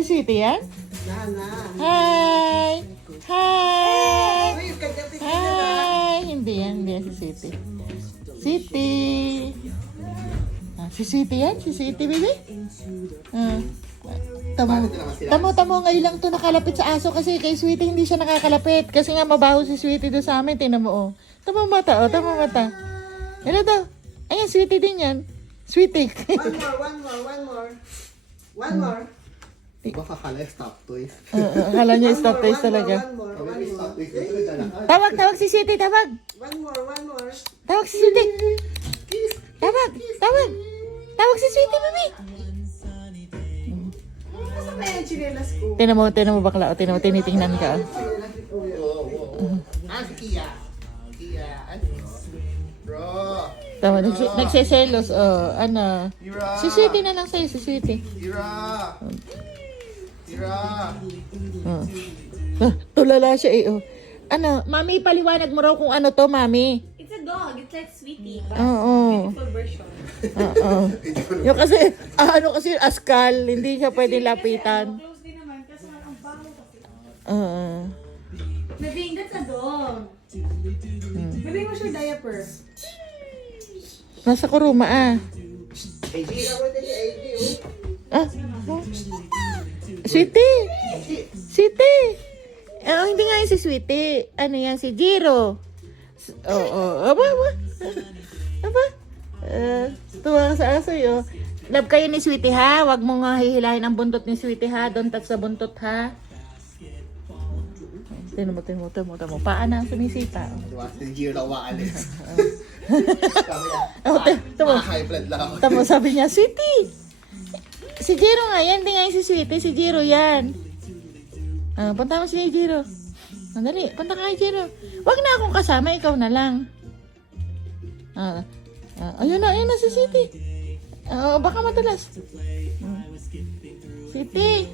Si Sweetie yan? Nana. Hi! Hi! Uy, kagabi Hi! Hindi yan si Sweetie. Sweetie! Si Sweetie yan? Si Sweetie, baby? Tamo, ngayon lang to nakalapit sa aso kasi kay Sweetie hindi siya nakakalapit. Kasi nga mabaho si Sweetie doon sa amin. Tingnan mo, oh. Tamo mata. Ano daw? Ayan, Sweetie din yan. Sweetie. One more. Baka kala stop toys. Akala niya stop toys talaga. One more. Tawag si Sweetie, tawag. One more. Tawag si Sweetie. Tawag si Sweetie, mami. Nasaan na yung chinelas ko? Tinan mo bakla. Tinan mo, tinitingnan ka. Si Kia. Bro. Tama, nagseselos. Ano. Si Sweetie na lang sa'yo, si Sweetie. Ira. Tulala siya eh. Ano, mami, paliwanag mo raw kung ano to, mami. It's a dog. It's like Sweetie. But Oo. beautiful version. Yung kasi, kasi askal, hindi siya pwedeng lapitan. Close din naman. Kasi ang baho kasi. Oo. Maybe that's a dog. Maybe mo siya diaper. Nasa kuruma AD ako din si AD. Sweetie! Hindi nga yung si Sweetie. Ano yan, si Jiro. Aba. Tuwa ka sa aso yun. Love kayo ni Sweetie ha. Huwag mo nga hihilahin ang buntot ni Sweetie ha. Don't touch sa buntot ha. Tinan mo. Paa na ang sumisita. Si Gio na umaalis. High blood lang ako. Tamo, sabi niya, Sweetie! Si Jiro nga yan, hindi nga yung si Sweetie, si Jiro yan. Punta mo si Jiro. Dali, punta ka kay Jiro. Wag na akong kasama, ikaw na lang. Ayun na si Sweetie. Baka matalas. Sweetie.